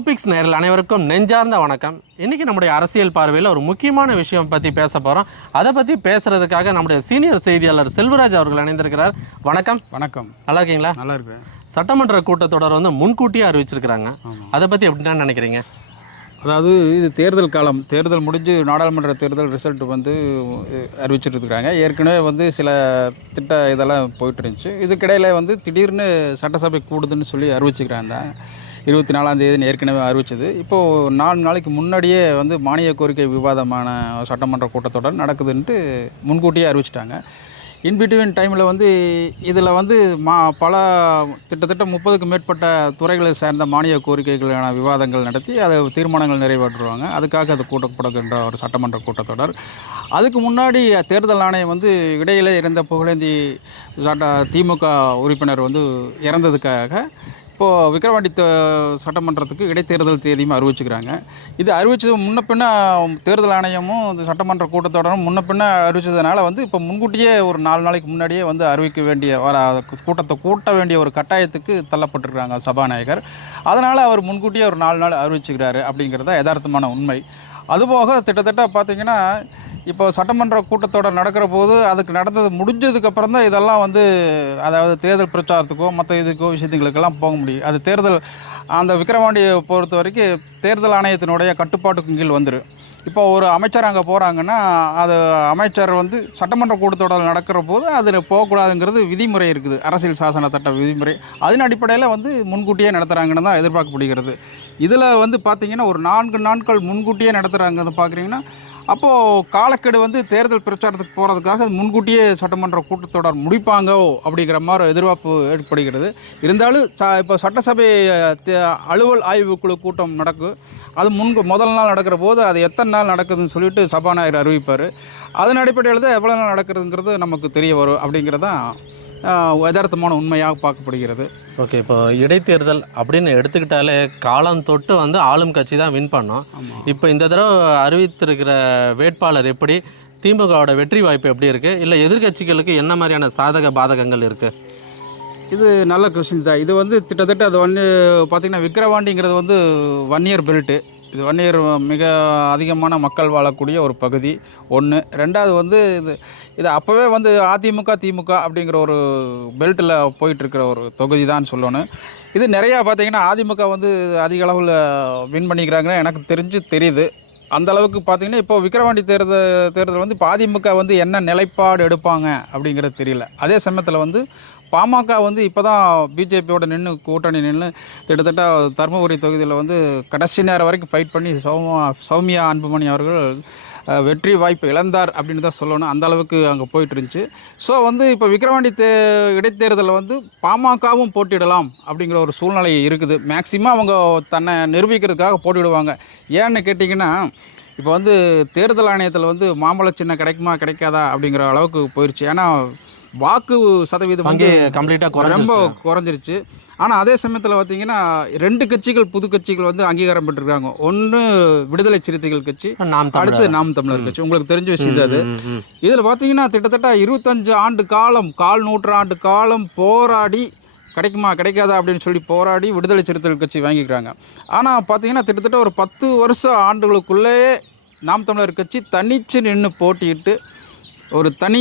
டூபிக்ஸ் நேரில் அனைவருக்கும் நெஞ்சார்ந்த வணக்கம். இன்றைக்கி நம்முடைய அரசியல் பார்வையில் ஒரு முக்கியமான விஷயம் பற்றி பேச போகிறோம் அதை பற்றி பேசுகிறதுக்காக நம்முடைய சீனியர் செய்தியாளர் செல்வராஜ் அவர்கள் இணைந்திருக்கிறார். வணக்கம். வணக்கம். நல்லா இருக்கீங்களா? நல்லா இருக்கேன். சட்டமன்ற கூட்டத்தொடர் வந்து முன்கூட்டியே அறிவிச்சிருக்கிறாங்க. அதை பற்றி எப்படின்னு நினைக்கிறீங்க? அதாவது இது தேர்தல் காலம். தேர்தல் முடிஞ்சு நாடாளுமன்ற தேர்தல் ரிசல்ட் வந்து அஹ், அறிவிச்சிட்டு இருக்கிறாங்க ஏற்கனவே வந்து சில திட்ட இதெல்லாம் போயிட்டு இருந்துச்சு. இதுக்கிடையில் வந்து திடீர்னு சட்டசபை கூடுதுன்னு சொல்லி அறிவிச்சுக்கிறாங்க இருபத்தி நாலாம் தேதி ஏற்கனவே அறிவிச்சது. இப்போது நாலு நாளைக்கு முன்னாடியே வந்து மானிய கோரிக்கை விவாதமான சட்டமன்ற கூட்டத்தொடர் நடக்குதுன்ட்டு முன்கூட்டியே அறிவிச்சிட்டாங்க. இன்பிட்வீன் டைமில் வந்து இதில் வந்து மா பல கிட்டத்தட்ட முப்பதுக்கு மேற்பட்ட துறைகளை சேர்ந்த மானிய கோரிக்கைகளான விவாதங்கள் நடத்தி அதை தீர்மானங்கள் நிறைவேற்றுவாங்க. அதுக்காக அது கூட்டப்படுகின்ற ஒரு சட்டமன்ற கூட்டத்தொடர். அதுக்கு முன்னாடி தேர்தல் ஆணையம் வந்து இடையிலே இருந்த புகழேந்தி சட்ட திமுக உறுப்பினர் வந்து இறந்ததுக்காக இப்போது விக்கிரவாண்டி சட்டமன்றத்துக்கு இடைத்தேர்தல் தேதியும் அறிவிச்சுக்கிறாங்க. இது அறிவிச்சது முன்ன பின்ன தேர்தல் ஆணையமும் இந்த சட்டமன்ற கூட்டத்தொடரும் முன்ன பின்ன அறிவிச்சதுனால வந்து இப்போ முன்கூட்டியே ஒரு நாலு நாளைக்கு முன்னாடியே வந்து அறிவிக்க வேண்டிய வர கூட்டத்தை கூட்ட வேண்டிய ஒரு கட்டாயத்துக்கு தள்ளப்பட்டிருக்கிறாங்க சபாநாயகர். அதனால் அவர் முன்கூட்டியே ஒரு நாலு நாள் அறிவிச்சுக்கிறாரு அப்படிங்கிறத யதார்த்தமான உண்மை. அதுபோக கிட்டத்தட்ட பார்த்திங்கன்னா இப்போ சட்டமன்ற கூட்டத்தொடர் நடக்கிற போது அதுக்கு நடந்தது முடிஞ்சதுக்கப்புறம் தான் இதெல்லாம் வந்து அதாவது தேர்தல் பிரச்சாரத்துக்கோ மற்ற இதுக்கோ விஷயத்துங்களுக்கெல்லாம் போக முடியும். அது தேர்தல் அந்த விக்கிரவாண்டியை பொறுத்த வரைக்கும் தேர்தல் ஆணையத்தினுடைய கட்டுப்பாட்டுக்கு கீழ் வந்துடும் இப்போ ஒரு அமைச்சர் அங்கே போகிறாங்கன்னா அது அமைச்சர் வந்து சட்டமன்ற கூட்டத்தொடர் நடக்கிற போது அதில் போகக்கூடாதுங்கிறது விதிமுறை இருக்குது. அரசியல் சாசன சட்ட விதிமுறை. அதன் அடிப்படையில் வந்து முன்கூட்டியே நடத்துகிறாங்கன்னு தான் எதிர்பார்க்கப்படுகிறது. இதில் வந்து பார்த்திங்கன்னா ஒரு நான்கு நாட்கள் முன்கூட்டியே நடத்துகிறாங்கன்னு பார்க்குறீங்கன்னா அப்போது காலக்கெடு வந்து தேர்தல் பிரச்சாரத்துக்கு போகிறதுக்காக முன்கூட்டியே சட்டமன்ற கூட்டத்தொடர் முடிப்பாங்கோ அப்படிங்கிற மாதிரி எதிர்பார்ப்பு ஏற்படுகிறது. இருந்தாலும் ச இப்போ சட்டசபை தே- அலுவல் ஆய்வுக்குழு கூட்டம் நடக்கும் அது முன்கு முதல் நாள் நடக்கிற போது அது எத்தனை நாள் நடக்குதுன்னு சொல்லிட்டு சபாநாயகர் அறிவிப்பார். அதன் அடிப்படையில் தான் எவ்வளோ நாள் நடக்குதுங்கிறது நமக்கு தெரிய வரும் அப்படிங்கிறது தான் யதார்த்தமான உண்மையாக பார்க்கப்படுகிறது. ஓகே இப்போ இடைத்தேர்தல் அப்படின்னு எடுத்துக்கிட்டாலே காலம் தொட்டு வந்து ஆளும் கட்சி தான் வின் பண்ணோம். இப்போ இந்த தடவை அறிவித்திருக்கிற வேட்பாளர் எப்படி திமுகவோட வெற்றி வாய்ப்பு எப்படி இருக்குது இல்லை எதிர்க்கட்சிகளுக்கு என்ன மாதிரியான சாதக பாதகங்கள் இருக்குது இது நல்ல கொஸ்டின் தான். இது வந்து கிட்டத்தட்ட அது வந்து பார்த்திங்கன்னா விக்கிரவாண்டிங்கிறது வந்து வன்னியர் பெல்ட்டு இது வன்னியர் மிக அதிகமான மக்கள் வாழக்கூடிய ஒரு பகுதி ஒன்று ரெண்டாவது வந்து இது இது அப்போவே வந்து அதிமுக திமுக அப்படிங்கிற ஒரு பெல்ட்டில் போயிட்டுருக்கிற ஒரு தொகுதி தான் சொல்லணும். இது நிறையா பார்த்திங்கன்னா அதிமுக வந்து அதிக அளவில் வின் பண்ணிக்கிறாங்கன்னு எனக்கு தெரிஞ்சு தெரியுது. அந்த அளவுக்கு பார்த்திங்கன்னா இப்போ விக்கிரவாண்டி தேர்தல் தேர்தல் வந்து இப்போ அதிமுக வந்து என்ன நிலைப்பாடு எடுப்பாங்க அப்படிங்கிறது தெரியல. அதே சமயத்தில் வந்து பாமக வந்து இப்போ தான் பிஜேபியோட நின்று கூட்டணி நின்று கிட்டத்தட்ட தருமபுரி தொகுதியில் வந்து கடைசி நேரம் வரைக்கும் ஃபைட் பண்ணி சௌமா சௌமியா அன்புமணி அவர்கள் வெற்றி வாய்ப்பு இழந்தார் அப்படின்னு தான் சொல்லணும். அந்த அளவுக்கு அங்கே போயிட்டு இருந்துச்சு. ஸோ வந்து இப்போ விக்ரவாண்டி தே இடைத்தேர்தலில் வந்து பாமகவும் போட்டியிடலாம் அப்படிங்கிற ஒரு சூழ்நிலை இருக்குது. மேக்சிமம் அவங்க தன்னை நிரூபிக்கிறதுக்காக போட்டிடுவாங்க ஏன்னு கேட்டிங்கன்னா இப்போ வந்து தேர்தல் ஆணையத்தில் வந்து மாம்பழ சின்னம் கிடைக்குமா கிடைக்காதா அப்படிங்கிற அளவுக்கு போயிடுச்சு ஏன்னா வாக்கு சதவீதம் வந்து கம்ப்ளீட்டாக ரொம்ப குறைஞ்சிருச்சு. ஆனால் அதே சமயத்தில் பார்த்தீங்கன்னா ரெண்டு கட்சிகள் புது கட்சிகள் வந்து அங்கீகாரம் பெற்றிருக்காங்க. ஒன்று விடுதலை சிறுத்தைகள் கட்சி அடுத்து நாம் தமிழர். கட்சி. உங்களுக்கு தெரிஞ்ச விஷயம் அது. இதில் பார்த்தீங்கன்னா கிட்டத்தட்ட இருபத்தஞ்சு ஆண்டு காலம் கால் நூற்றாண்டு காலம் போராடி கிடைக்குமா கிடைக்காதா அப்படின்னு சொல்லி போராடி விடுதலை சிறுத்தைகள் கட்சி வாங்கிக்கிறாங்க. ஆனால் பார்த்தீங்கன்னா கிட்டத்தட்ட ஒரு பத்து வருஷ ஆண்டுகளுக்குள்ளேயே நாம் தமிழர் கட்சி தனிச்சு நின்று போட்டியிட்டு ஒரு தனி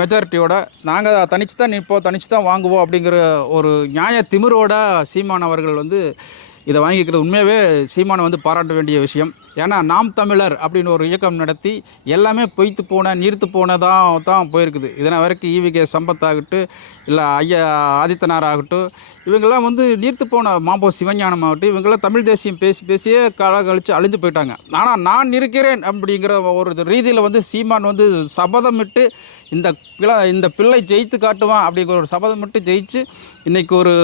மெஜாரிட்டியோட நாங்கள் தனிச்சு தான் நிற்போம் தனிச்சு தான் வாங்குவோம் அப்படிங்கிற ஒரு நியாய திமிரோட சீமான் அவர்கள் வந்து இதை வாங்கிக்கிறது உண்மையாகவே சீமானை வந்து பாராட்ட வேண்டிய விஷயம். ஏன்னா நாம் தமிழர் அப்படின்னு ஒரு இயக்கம் நடத்தி எல்லாமே பொய்த்து போன நீர்த்து போனதாக தான் போயிருக்குது. இதனை வரைக்கும் ஈவிகே சம்பத் ஆகட்டும் இல்லை ஐயா ஆதித்தனார் ஆகட்டும் இவங்கெல்லாம் வந்து நீர்த்து போன மாம்போ சிவஞானம் ஆகட்டும் இவங்கெல்லாம் தமிழ் தேசியம் பேசி பேசியே கால கழித்து அழிஞ்சு போயிட்டாங்க. ஆனால் நான் இருக்கிறேன் அப்படிங்கிற ஒரு ரீதியில் வந்து சீமான் வந்து சபதமிட்டு இந்த பிள்ளை இந்த பிள்ளை ஜெயித்து காட்டுவான் அப்படிங்கிற ஒரு சபதம் மட்டும் ஜெயிச்சு இன்றைக்கி ஒரு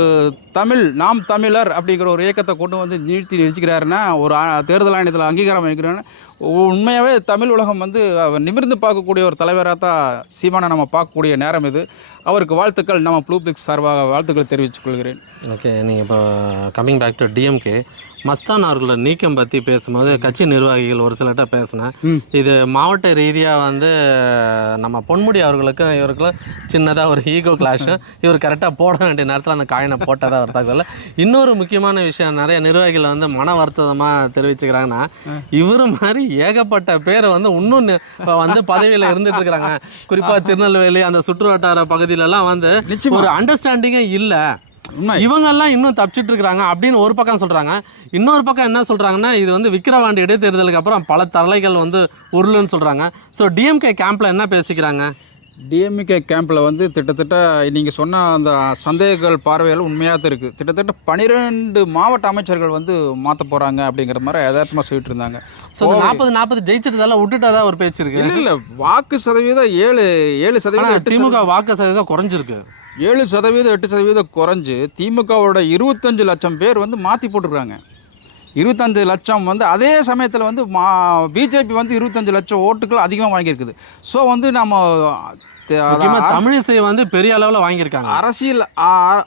தமிழ் நாம் தமிழர் அப்படிங்கிற ஒரு இயக்கத்தை கொண்டு வந்து நிறுத்தி நிறுத்திக்கிறாருன்னா ஒரு தேர்தல் ஆணையத்தில் அங்கீகாரம் வைக்கிறேன்னு உண்மையாகவே தமிழ் உலகம் வந்து அவர் நிமிர்ந்து பார்க்கக்கூடிய ஒரு தலைவராக தான் சீமானை நம்ம பார்க்கக்கூடிய நேரம் இது. அவருக்கு வாழ்த்துக்கள். நம்ம ப்ளூ பிக்ஸ் சார்பாக வாழ்த்துக்கள் தெரிவித்துக் கொள்கிறேன். ஓகே நீங்கள் இப்போ coming back to DMK Masthan அவர்களோட நீக்கம் பற்றி பேசும்போது கட்சி நிர்வாகிகள் ஒரு சிலர்கிட்ட பேசினேன். இது மாவட்ட ரீதியாக வந்து நம்ம பொன்முடி அவர்களுக்கும் இவருக்குள்ள சின்னதாக ஒரு ஈகோ கிளாஷும் இவர் கரெக்டாக போட வேண்டிய நேரத்தில் அந்த காயினை போட்டதாக ஒரு தகவல். இன்னொரு முக்கியமான விஷயம் நிறைய நிர்வாகிகள் வந்து மன வருத்தமாக தெரிவிச்சுக்கிறாங்கன்னா இவர் மாதிரி ஏகப்பட்ட பேர் வந்து இன்னும் வந்து பதவியில் இருந்துட்டு இருக்கிறாங்க. குறிப்பாக திருநெல்வேலி அந்த சுற்று வட்டார பகுதியிலலாம் வந்து நிச்சயமா. ஒரு அண்டர்ஸ்டாண்டிங்கே இல்லை. இவங்கெல்லாம் இன்னும் தப்பிச்சிட்டு இருக்காங்க அப்படின்னு ஒரு பக்கம் சொல்றாங்க. இன்னொரு பக்கம் என்ன சொல்றாங்கன்னா இது வந்து விக்கிரவாண்டி இடைத்தேர்தலுக்கு அப்புறம் பல தலைகள் வந்து உருளுன்னு சொல்றாங்க. ஸோ டிஎம்கே கேம்ப்ல என்ன பேசிக்கிறாங்க? டிஎம்கே கேம்பில் வந்து கிட்டத்தட்ட நீங்கள் சொன்ன அந்த சந்தேகங்கள் பார்வைகள் உண்மையாக இருக்குது கிட்டத்தட்ட பன்னிரெண்டு மாவட்ட அமைச்சர்கள் வந்து மாற்ற போகிறாங்க அப்படிங்கிற மாதிரி யதார்த்தமாக சொல்லிட்டு இருந்தாங்க. ஸோ நாற்பது நாற்பது ஜெயிச்சிட்டதால விட்டுட்டதா ஒரு பேச்சு இருக்கு. இல்லை வாக்கு சதவீதம் ஏழு ஏழு சதவீதம் திமுக வாக்கு சதவீதம் குறைஞ்சிருக்கு. ஏழு சதவீதம் எட்டு சதவீதம் குறைஞ்சு திமுகவோட இருபத்தஞ்சு லட்சம் பேர் வந்து மாற்றி போட்டுருக்காங்க இருபத்தஞ்சு லட்சம் வந்து அதே சமயத்தில் வந்து மா பிஜேபி வந்து இருபத்தஞ்சு லட்சம் ஓட்டுகள் அதிகமாக வாங்கியிருக்குது. ஸோ வந்து நம்ம தமிழிசை வந்து பெரிய அளவுல வாங்கியிருக்காங்க. அரசியல்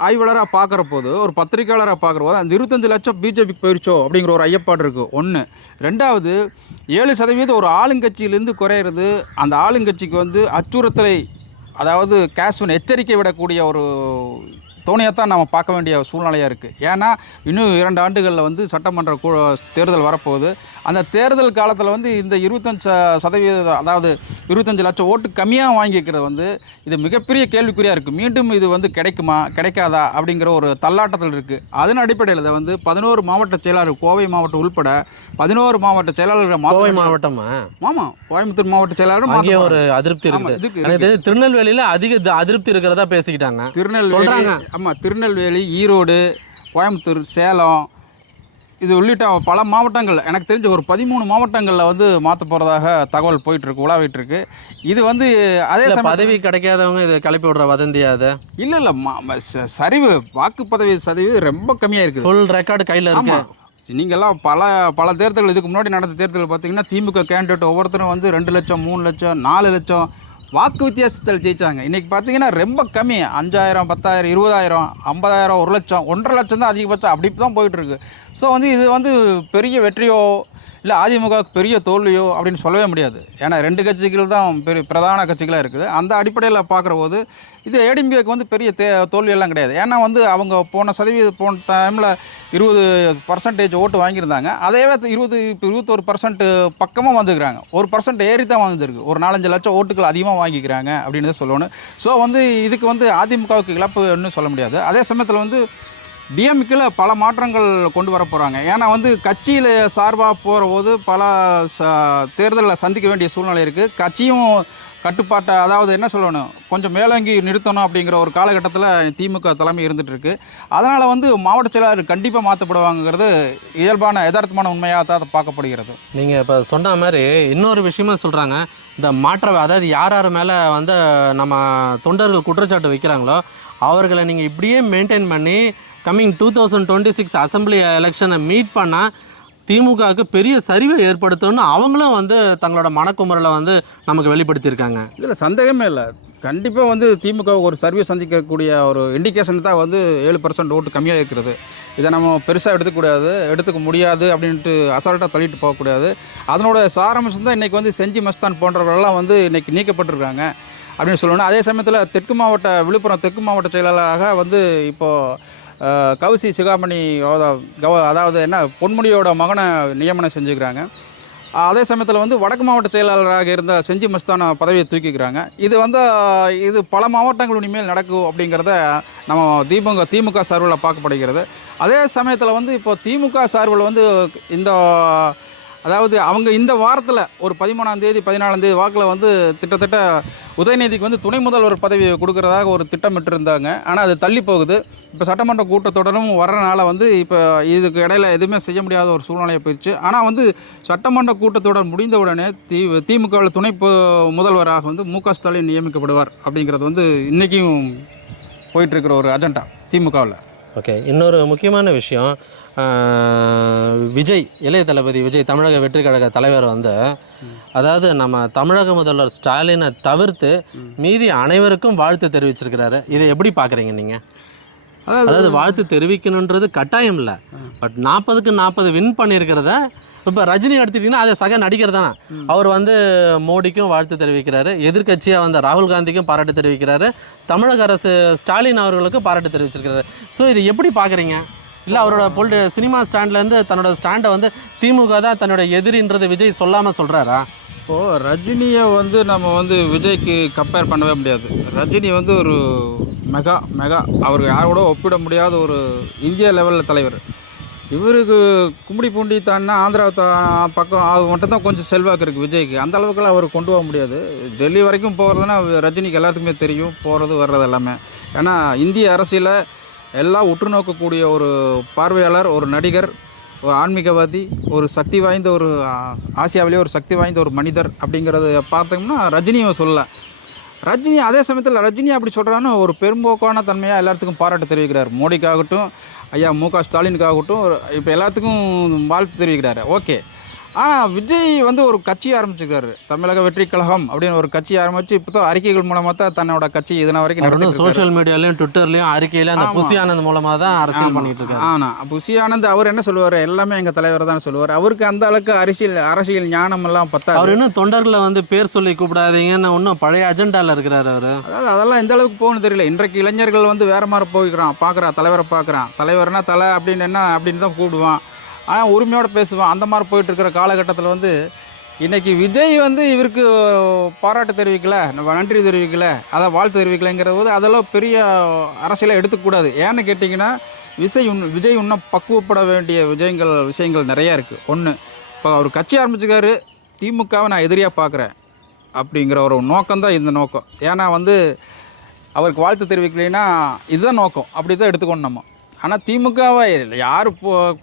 ஆய்வாளராக பார்க்குற போது ஒரு பத்திரிக்கையாளராக பார்க்குற போது அந்த இருபத்தஞ்சு லட்சம் பிஜேபிக்கு போயிடுச்சோ அப்படிங்கிற ஒரு ஐயப்பாடு இருக்குது ஒன்று ரெண்டாவது ஏழு சதவீதம் ஒரு ஆளுங்கட்சியிலேருந்து குறையிறது அந்த ஆளுங்கட்சிக்கு வந்து அச்சுறுத்தலை அதாவது கேஷ்வின் எச்சரிக்கை விடக்கூடிய ஒரு தோணியைத்தான் நம்ம பார்க்க வேண்டிய சூழ்நிலையாக இருக்குது ஏன்னா இன்னும் இரண்டு ஆண்டுகளில் வந்து சட்டமன்ற கூ- தேர்தல் வரப்போகுது. அந்த தேர்தல் காலத்தில் வந்து இந்த இருபத்தஞ்சு சதவீதம் அதாவது இருபத்தஞ்சு லட்சம் ஓட்டு கம்மியாக வாங்கிக்கிறது வந்து இது மிகப்பெரிய கேள்விக்குறியாக இருக்குது மீண்டும் இது வந்து கிடைக்குமா கிடைக்காதா அப்படிங்கிற ஒரு தள்ளாட்டத்தில் இருக்குது அதன் அடிப்படையில் வந்து பதினோரு மாவட்ட செயலாளர் கோவை மாவட்டம் உள்பட பதினோரு மாவட்ட செயலாளர்கள் கோவை மாவட்டமா? ஆமாம் கோயம்புத்தூர் மாவட்ட செயலாளர் அங்கேயே ஒரு. அதிருப்தி இருக்குது. திருநெல்வேலியில அதிக அதிருப்தி இருக்கிறதா பேசிக்கிட்டாங்க. திருநெல்வேலி. ஆமாம் திருநெல்வேலி ஈரோடு கோயம்புத்தூர் சேலம் இது உள்ளிட்ட பல மாவட்டங்கள் எனக்கு தெரிஞ்ச ஒரு பதிமூணு மாவட்டங்களில் வந்து மாற்ற போகிறதாக தகவல் போயிட்டுருக்கு உலாவிட்டு இருக்கு இது வந்து அதே சமயம் பதவி கிடைக்காதவங்க இதை கிளப்பி விடுற வதந்தியா அது இல்லை இல்லை சரிவு வாக்கு பதவி சதவீதம் ரொம்ப கம்மியாக இருக்குது. ஃபுல் ரெக்கார்டு கையில இருக்கு. ஆமாம் நீங்கள்லாம் பல பல தேர்தல் இதுக்கு முன்னாடி நடந்த தேர்தல் பார்த்தீங்கன்னா திமுக கேண்டிடேட் ஒவ்வொருத்தரும் வந்து ரெண்டு லட்சம் மூணு லட்சம் நாலு லட்சம் வாக்கு வித்தியாசத்தில் ஜெயிச்சாங்க. இன்றைக்கி பார்த்தீங்கன்னா ரொம்ப கம்மி. அஞ்சாயிரம் பத்தாயிரம் இருபதாயிரம் ஐம்பதாயிரம் ஒரு லட்சம் ஒன்றரை லட்சம் தான் அதிகபட்சம். அப்படி தான் போயிட்டுருக்கு ஸோ வந்து இது வந்து பெரிய வெற்றியோ இல்லை அதிமுக பெரிய தோல்வியோ அப்படின்னு சொல்லவே முடியாது. ஏன்னா ரெண்டு கட்சிகள் தான் பெரிய பிரதான கட்சிகளாக இருக்குது. அந்த அடிப்படையில் பார்க்குற போது இது ஏடிஎம்கேக்கு வந்து பெரிய தே தோல்வியெல்லாம் கிடையாது. ஏன்னா வந்து அவங்க போன சதவீதம் போன டைமில் இருபது பர்சன்டேஜ் ஓட்டு வாங்கியிருந்தாங்க. அதேவே இருபது இப்போ இருபத்தொரு பர்சன்ட் பக்கமாக வந்துக்கிறாங்க. ஒரு பர்சன்ட் ஏறி தான் வந்திருக்கு. ஒரு நாலஞ்சு லட்சம் ஓட்டுகள் அதிகமாக வாங்கிக்கிறாங்க அப்படின்னு தான் சொல்லணும். ஸோ வந்து இதுக்கு வந்து அதிமுகவுக்கு இழப்புன்னு சொல்ல முடியாது. அதே சமயத்தில் வந்து டிஎம்கேல பல மாற்றங்கள் கொண்டு வர போகிறாங்க ஏன்னா வந்து கட்சியில் சார்பாக போகிற போது பல ச தேர்தலில் சந்திக்க வேண்டிய சூழ்நிலை இருக்குது கட்சியும் கட்டுப்பாட்டை அதாவது என்ன சொல்லணும் கொஞ்சம் மேலோங்கி நிறுத்தணும் அப்படிங்கிற ஒரு காலகட்டத்தில் திமுக தலைமை இருந்துகிட்ருக்கு அதனால் வந்து மாவட்ட செயலாளர் கண்டிப்பாக மாற்றப்படுவாங்கிறது இயல்பான யதார்த்தமான உண்மையாக தான் பார்க்கப்படுகிறது. நீங்கள் இப்போ சொன்ன மாதிரி இன்னொரு விஷயமா சொல்கிறாங்க இந்த மாற்ற அதாவது யார் யார் மேலே வந்து நம்ம தொண்டர்கள் குற்றச்சாட்டு வைக்கிறாங்களோ அவர்களை நீங்கள் இப்படியே மெயின்டைன் பண்ணி coming two thousand twenty six assembly எலெக்ஷனை மீட் பண்ணால் திமுகவுக்கு பெரிய சரிவை ஏற்படுத்தும்னு அவங்களும் வந்து தங்களோட மனக்குமுறலை வந்து நமக்கு வெளிப்படுத்தியிருக்காங்க. இதில் சந்தேகமே இல்லை. கண்டிப்பாக வந்து திமுக ஒரு சர்வே சந்திக்கக்கூடிய ஒரு இண்டிகேஷன் தான் வந்து ஏழு பர்சன்ட் ஓட்டு கம்மியாக இருக்கிறது. இதை நம்ம பெருசாக எடுத்துக்கூடாது எடுத்துக்க முடியாது அப்படின்ட்டு அசால்ட்டாக தள்ளிட்டு போகக்கூடாது. அதனோட சாரம்சம் தான் இன்றைக்கி வந்து செஞ்சி மஸ்தான் போன்றவர்கள்லாம் வந்து இன்றைக்கி நீக்கப்பட்டிருக்காங்க அப்படின்னு சொல்லணும். அதே சமயத்தில் தெற்கு மாவட்ட விழுப்புரம் தெற்கு மாவட்ட செயலாளராக வந்து இப்போது கவுசி சிகாமணி அதாவது கவ- அதாவது என்ன பொன்முடியோட மகனை நியமனம் செஞ்சுக்கிறாங்க. அதே சமயத்தில் வந்து வடக்கு மாவட்ட செயலாளராக இருந்த செஞ்சி மஸ்தான பதவியை தூக்கிக்கிறாங்க. இது வந்து இது பல மாவட்டங்கள் இனிமேல் நடக்கும் அப்படிங்கிறத நம்ம தீபங்க திமுக சார்பில் பார்க்கப்படுகிறது. அதே சமயத்தில் வந்து இப்போ திமுக சார்பில் வந்து இந்த அதாவது அவங்க இந்த வாரத்தில் ஒரு பதிமூணாம் தேதி பதினாலாம் தேதி வாக்கில் வந்து கிட்டத்தட்ட உதயநிதிக்கு வந்து துணை முதல்வர் பதவி கொடுக்கறதாக ஒரு திட்டமிட்டிருந்தாங்க. ஆனால் அது தள்ளி போகுது. இப்போ சட்டமன்ற கூட்டத்தொடரும் வர்றனால வந்து இப்போ இதுக்கு இடையில எதுவுமே செய்ய முடியாத ஒரு சூழ்நிலையை போயிடுச்சு ஆனால் வந்து சட்டமன்ற கூட்டத்தொடர் முடிந்த உடனே தி திமுகவில் துணை முதல்வராக வந்து மு க ஸ்டாலின் நியமிக்கப்படுவார் அப்படிங்கிறது வந்து இன்றைக்கும் போயிட்டுருக்கிற ஒரு அஜெண்டா திமுகவில். ஓகே. இன்னொரு முக்கியமான விஷயம் விஜய் இளைய தளபதி விஜய் தமிழக வெற்றி கழக தலைவர் வந்து அதாவது நம்ம தமிழக முதல்வர் ஸ்டாலினை தவிர்த்து மீதி அனைவருக்கும் வாழ்த்து தெரிவிச்சிருக்கிறாரு. இதை எப்படி பார்க்குறீங்க நீங்கள் அதாவது வாழ்த்து தெரிவிக்கணுன்றது கட்டாயம் இல்லை. பட் நாற்பதுக்கு நாற்பது வின் பண்ணியிருக்கிறத இப்போ ரஜினி எடுத்துக்கிட்டிங்கன்னா அதை சக நடிகர் தானே. அவர் வந்து மோடிக்கும் வாழ்த்து தெரிவிக்கிறாரு. எதிர்க்கட்சியாக வந்த ராகுல் காந்திக்கும் பாராட்டு தெரிவிக்கிறாரு. தமிழக அரசு ஸ்டாலின் அவர்களுக்கும் பாராட்டு தெரிவிச்சிருக்கிறாரு. ஸோ இது எப்படி பார்க்குறீங்க? இல்லை அவரோட பொலிட்டி சினிமா ஸ்டாண்ட்லேருந்து தன்னோட ஸ்டாண்டை வந்து திமுக தான் தன்னோட எதிரின்றது விஜய் சொல்லாமல் சொல்கிறாரா இப்போது ரஜினியை வந்து நம்ம வந்து விஜய்க்கு கம்பேர் பண்ணவே முடியாது. ரஜினி வந்து ஒரு மெகா மெகா. அவர் யாரோட ஒப்பிட முடியாத ஒரு இந்திய லெவலில் தலைவர். இவருக்கு கும்படி பூண்டி தாண்டினா ஆந்திரா பக்கம் அது மட்டும்தான் கொஞ்சம் செல்வாக்கு இருக்குது விஜய்க்கு. அந்த அளவுக்குலாம் அவர் கொண்டு போக முடியாது. டெல்லி வரைக்கும் போகிறதுனா ரஜினிக்கு எல்லாத்துக்குமே தெரியும். போகிறது வர்றது எல்லாமே. ஏன்னா இந்திய அரசியலை எல்லாம் உற்று நோக்கக்கூடிய ஒரு பார்வையாளர் ஒரு நடிகர் ஒரு ஆன்மீகவாதி ஒரு சக்தி வாய்ந்த ஒரு ஆசியாவிலேயே ஒரு சக்தி வாய்ந்த ஒரு மனிதர் அப்படிங்கிறத பார்த்தோம்னா ரஜினியை சொல்லலாம். ரஜினி அதே சமயத்தில் ரஜினி அப்படி சொல்கிறான்னு ஒரு பெரும்போக்கான தன்மையாக எல்லாத்துக்கும் பாராட்டு தெரிவிக்கிறார். மோடிக்காகட்டும் ஐயா மு க ஸ்டாலினுக்காகட்டும் இப்போ எல்லாத்துக்கும் வாழ்த்து தெரிவிக்கிறாரு. ஓகே. ஆனால் விஜய் வந்து ஒரு கட்சி ஆரம்பிச்சிருக்காரு. தமிழக வெற்றி கழகம் அப்படின்னு ஒரு கட்சி ஆரம்பித்து இப்போ தான் அறிக்கைகள் மூலமாக தான் தன்னோட கட்சி இதன வரைக்கும். சோஷியல் மீடியாலையும் ட்விட்டர்லையும் அறிக்கையில அந்த. புசி ஆனந்த் மூலமாக தான் அரசியல். பண்ணிட்டு இருக்காரு. ஆனா புஷி ஆனந்த் அவர் என்ன சொல்லுவார்? எல்லாமே எங்கள் தலைவர் தான் சொல்லுவார். அவருக்கு அந்த அளவுக்கு அரசியல் அரசியல் ஞானம் எல்லாம் பத்தாது. அவர் இன்னும் தொண்டர்களை வந்து பேர் சொல்லி கூப்பிடாதீங்கன்னு இன்னும் பழைய அஜெண்டால இருக்கிறாரு அவரு. அதாவது அதெல்லாம் எந்த அளவுக்கு போகணும்னு தெரியல. இன்றைக்கு இளைஞர்கள் வந்து வேற மாதிரி போய்க்கிறான். பார்க்குறான் தலைவரை பார்க்குறான் தலைவர்னா தலை அப்படின்னு என்ன அப்படின்னு தான் கூப்பிடுவான். ஆனால் உரிமையோடு பேசுவேன். அந்த மாதிரி போயிட்டு இருக்கிற காலகட்டத்தில் வந்து இன்றைக்கி விஜய் வந்து இவருக்கு பாராட்டு தெரிவிக்கல நம்ம நன்றி தெரிவிக்கல அதை வாழ்த்து தெரிவிக்கலைங்கிற போது அதெல்லாம் பெரிய அரசியலாக எடுத்துக்கூடாது ஏன்னு கேட்டிங்கன்னா விஜய் உன் விஜய் இன்னும் பக்குவப்பட வேண்டிய விஜயங்கள் விஷயங்கள் நிறையா இருக்குது ஒன்று இப்போ அவர் கட்சி ஆரம்பிச்சுக்காரு திமுகவை நான் எதிரியாக பார்க்குறேன் அப்படிங்கிற ஒரு நோக்கம் தான் இந்த நோக்கம். ஏன்னா வந்து அவருக்கு வாழ்த்து தெரிவிக்கலைன்னா இதுதான் நோக்கம். அப்படி தான் எடுத்துக்கணும் நம்ம. ஆனால் திமுகவை யார்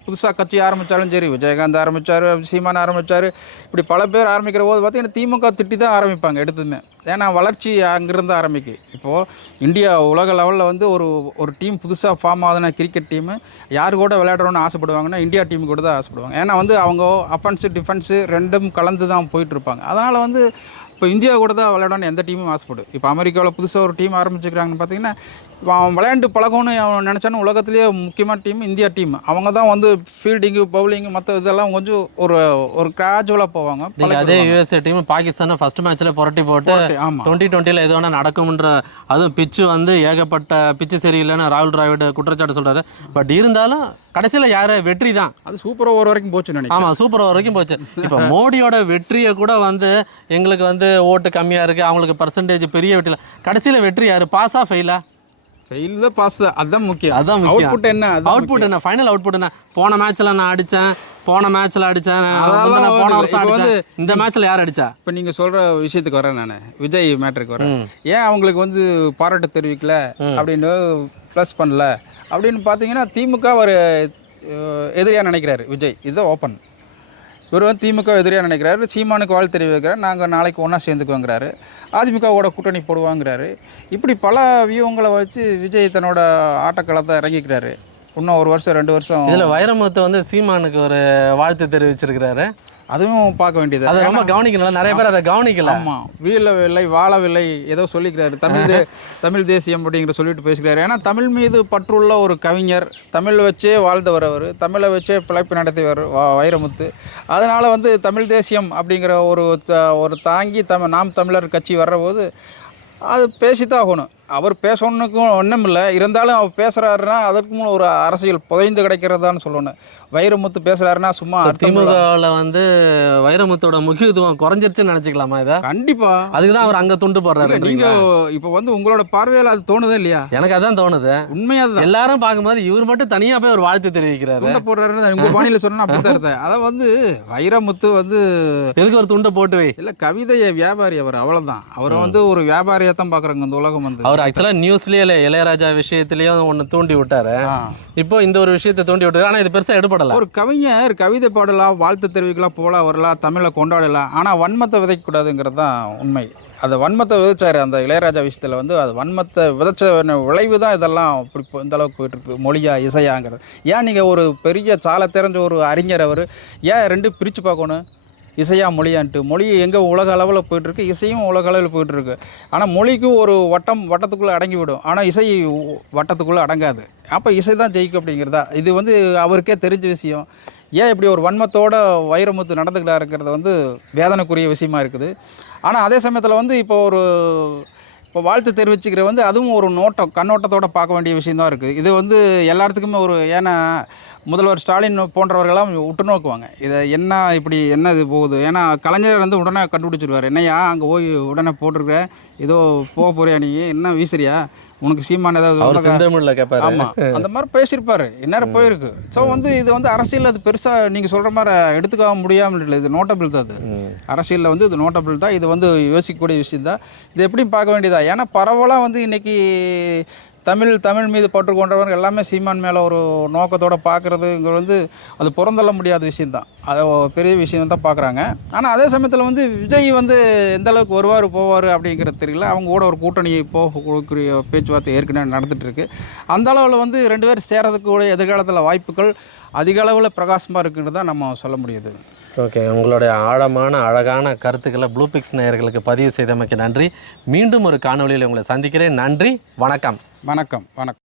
புதுசாக கட்சி ஆரம்பித்தாலும் சரி விஜயகாந்த் ஆரம்பித்தார் சீமான் ஆரம்பித்தார் இப்படி பல பேர் ஆரம்பிக்கிற போது பார்த்தீங்கன்னா திமுக திட்டி தான் ஆரம்பிப்பாங்க எடுத்ததுமே. ஏன்னா வளர்ச்சி அங்கேருந்து ஆரம்பிக்கு. இப்போது இந்தியா உலக லெவலில் வந்து ஒரு ஒரு டீம் புதுசாக ஃபார்ம் ஆகுதுன்னா கிரிக்கெட் டீமு யார் கூட விளையாடுறோன்னு ஆசைப்படுவாங்கன்னா இந்தியா டீம் கூட தான் ஆசைப்படுவாங்க. ஏன்னா வந்து அவங்க அஃபென்ஸு டிஃபென்ஸு ரெண்டும் கலந்து தான் போயிட்டு இருப்பாங்க. அதனால் வந்து இப்போ இந்தியா கூட தான் விளையாடணும்னு எந்த டீமும் ஆசைப்படும் இப்போ அமெரிக்காவில் புதுசாக ஒரு டீம் ஆரம்பிச்சுக்கிறாங்கன்னு பார்த்தீங்கன்னா இப்போ அவன் விளையாண்டு பழகணும்னு அவன் நினச்சானு உலகத்திலேயே முக்கியமான டீம் இந்தியா டீம் அவங்க தான் வந்து ஃபீல்டிங்கு பவுலிங்கு மற்ற இதெல்லாம் கொஞ்சம் ஒரு ஒரு கிராஜுவலாக போவாங்க. அதே யூஎஸ்ஏ டீம் பாகிஸ்தானை ஃபர்ஸ்ட் மேட்ச்ல புரட்டி போட்டு ஆமாம் டுவெண்ட்டி டுவெண்ட்டியில் எது வேணால் நடக்கும்ன்ற அதுவும் பிச்சு வந்து ஏகப்பட்ட பிச்சு சரியில்லைன்னு ராகுல் டிராவிட் குற்றச்சாட்டு சொல்றாரு. பட் இருந்தாலும் கடைசியில் யாரு? வெற்றி தான். அது சூப்பர் ஓவர் வரைக்கும் போச்சுன்னு நினைக்கிறேன். ஆமா சூப்பர் ஓவர் வரைக்கும் போச்சு. இப்போ மோடியோட வெற்றியை கூட வந்து எங்களுக்கு வந்து ஓட்டு கம்மியா இருக்கு அவங்களுக்கு பர்சன்டேஜ் பெரிய வெற்றில கடைசியில் வெற்றி யாரு? பாஸா ஃபெயிலா ஃபெயில் தான் பாஸ் தான். அதுதான் முக்கியம். அதான் அவுட்புட் என்ன? அவுட்புட் என்ன? ஃபைனல் அவுட்புட் என்ன? போன மேட்ச்ல நான் அடிச்சேன். போன மேட்ச்ல அடிச்சேன். போன வருஷம் வந்து- இந்த மேட்ச்ல யார் அடிச்சா? இப்போ நீங்கள் சொல்கிற விஷயத்துக்கு வரேன் நான். விஜய் மேட்ருக்கு வரேன். ஏன் அவங்களுக்கு வந்து பாராட்டு தெரிவிக்கல? அப்படின்னு ப்ளஸ் பண்ணல. அப்படின்னு பார்த்தீங்கன்னா திமுக ஒரு எதிரியாக நினைக்கிறாரு விஜய். இதுதான் ஓப்பன் இவர் வந்து திமுக எதிரியாக நினைக்கிறாரு சீமானுக்கு வாழ் தெரிவிக்கிறார் நாங்கள் நாளைக்கு ஒன்றா சேர்ந்துக்குவோங்கிறாரு. அதிமுகவோட கூட்டணி போடுவாங்கிறாரு. இப்படி பல வியூகங்களை வச்சு விஜய் தன்னோட ஆட்டக்களத்தை இறங்கிக்கிறாரு. இன்னும் ஒரு வருஷம் ரெண்டு வருஷம். இதில் வைரமுகத்தை வந்து சீமானுக்கு ஒரு வாழ்த்து தெரிவிச்சிருக்கிறாரு. அதுவும் பார்க்க வேண்டியது. அது ரொம்ப கவனிக்கல நிறைய பேர் அதை கவனிக்கல. ஆமாம் வீழவில்லை வாழவில்லை ஏதோ சொல்லிக்கிறாரு. தமிழ் தே தமிழ் தேசியம் அப்படிங்கிற சொல்லிட்டு பேசுகிறாரு ஏன்னா தமிழ் மீது பற்றுள்ள ஒரு கவிஞர் தமிழ் வச்சே வாழ்ந்தவர் அவர் தமிழை வச்சே பிழைப்பு நடத்தியவர் வ- வைரமுத்து. அதனால் வந்து தமிழ் தேசியம் அப்படிங்கிற ஒரு த- ஒரு தாங்கி தம நாம் தமிழர் கட்சி வர்றபோது அது பேசித்தான் ஆகணும். அவர் பேசணுக்கும் ஒன்றும் இல்லை இருந்தாலும் அவர் பேசுகிறாருன்னா அதற்கு ஒரு அரசியல் புதைந்து கிடைக்கிறதான்னு சொல்லணும். வைரமுத்து பேசுகிறாருன்னா சும்மா. திமுகவில் வந்து வைரமுத்தோட முக்கியத்துவம் குறைஞ்சிருச்சுன்னு நினைச்சுக்கலாமா இதை? கண்டிப்பா. அதுக்கு தான் அவர் அங்க துண்டு போடுறாரு நீங்க இப்போ வந்து உங்களோட பார்வையில் அது தோணுதே இல்லையா? எனக்கு அதான் தோணுது. உண்மையா எல்லாரும் பார்க்கும்போது இவர் மட்டும் தனியா போய் ஒரு வாழ்த்து தெரிவிக்கிறாரு. துண்டை போடுறாருன்னு உங்க பாணியில சொன்னா அப்படி தான் இருந்தேன். அதான் வந்து வைரமுத்து வந்து எதுக்கு ஒரு துண்டை போட்டு வை? இல்ல கவிதைய வியாபாரி அவர் அவ்வளவுதான். அவரை வந்து ஒரு வியாபாரியா தான் பாக்குறாங்க இந்த உலகம் வந்து. அவர் ஆக்சுவலா நியூஸ்லயே இல்ல இளையராஜா விஷயத்திலயும் ஒண்ணு தூண்டி விட்டாரு. இப்போ இந்த ஒரு விஷயத்தை தூண்டி விட்டாரு ஆனா இது பெருசா பாடலாம் ஒரு கவிஞர் கவிதை பாடலாம் வாழ்த்து தெரிவிக்கலாம் போகலாம் வரலாம் தமிழை கொண்டாடலாம் ஆனால் வன்மத்தை விதைக்கக்கூடாதுங்கிறது தான் உண்மை. அந்த வன்மத்தை விதைச்சார் அந்த இளையராஜா விஷயத்தில் வந்து அது வன்மத்தை விதைச்ச விளைவு தான் இதெல்லாம் இப்படி இந்த அளவுக்கு போயிட்டு இருக்குது மொழியா இசையாங்கிறது. ஏன் நீங்கள் ஒரு பெரிய சாலை தெரிஞ்ச ஒரு அறிஞர் அவர் ஏன் ரெண்டு பிரித்து பார்க்கணும்? இசையா மொழியான்ட்டு. மொழி எங்கே உலக அளவில் போயிட்டுருக்கு இசையும் உலக அளவில் போயிட்டுருக்கு. ஆனால் மொழிக்கும் ஒரு வட்டம் வட்டத்துக்குள்ளே அடங்கி விடும். ஆனால் இசை வட்டத்துக்குள்ளே அடங்காது. அப்போ இசை தான் ஜெயிக்கும் அப்படிங்கிறதா? இது வந்து அவருக்கே தெரிஞ்ச விஷயம். ஏன் இப்படி ஒரு வன்மத்தோட வைரமுத்து நடந்துக்கிட்டாருங்கிறது வந்து வேதனைக்குரிய விஷயமா இருக்குது. ஆனால் அதே சமயத்தில் வந்து இப்போ ஒரு இப்போ வாழ்த்து தெரிவிச்சுக்கிற வந்து அதுவும் ஒரு நோட்டம் கண்ணோட்டத்தோடு பார்க்க வேண்டிய விஷயம் தான் இருக்குது இது வந்து எல்லாத்துக்குமே ஒரு ஏன்னா முதல்வர் ஸ்டாலின் போன்றவர்களாம் உற்று நோக்குவாங்க இதை என்ன இப்படி என்ன இது போகுது? ஏன்னா கலைஞர் வந்து உடனே கண்டுபிடிச்சிருவார். என்னையா அங்கே போய் உடனே போட்டிருக்க ஏதோ போக போறியா நீ? என்ன வீசுறியா? உனக்கு சீமான் ஏதாவது செந்தமிழில் கேட்பாரு ஆமாம் அந்த மாதிரி பேசியிருப்பாரு. இந்நேரம் போயிருக்கு. ஸோ வந்து இது வந்து அரசியல் அது பெருசாக நீங்கள் சொல்கிற மாதிரி எடுத்துக்க முடியாமல் இல்லை. இது நோட்டபிள் தான் அது. அரசியலில் வந்து இது நோட்டபிள் தான். இது வந்து யோசிக்கக்கூடிய விஷயம் தான். இது எப்படியும் பார்க்க வேண்டியதா? ஏன்னா பரவலாக வந்து இன்னைக்கு தமிழ் தமிழ் மீது பற்று கொண்டவர்கள் எல்லாமே சீமான் மேலே ஒரு நோக்கத்தோடு பார்க்குறதுங்கிறது வந்து அது புறந்தள்ள முடியாத விஷயம்தான். அதை பெரிய விஷயம் தான் பார்க்குறாங்க ஆனால் அதே சமயத்தில் வந்து விஜய் வந்து எந்த அளவுக்கு வருவார் போவார் அப்படிங்கிறது தெரியல. அவங்க கூட ஒரு கூட்டணி போக கொடுக்குற பேச்சுவார்த்தை ஏற்கனவே நடந்துகிட்ருக்கு அந்த அளவில் வந்து ரெண்டு பேரும் சேரதுக்கு கூட எதிர்காலத்தில் வாய்ப்புகள் அதிக அளவில் பிரகாசமாக இருக்குன்னு தான் நம்ம சொல்ல முடியுது. ஓகே உங்களுடைய ஆழமான அழகான கருத்துக்களை ப்ளூ பிக்ஸ் நேயர்களுக்கு பதிவு செய்தமைக்கு நன்றி. மீண்டும் ஒரு காணொளியில் உங்களை சந்திக்கிறேன். நன்றி வணக்கம். வணக்கம் வணக்கம்.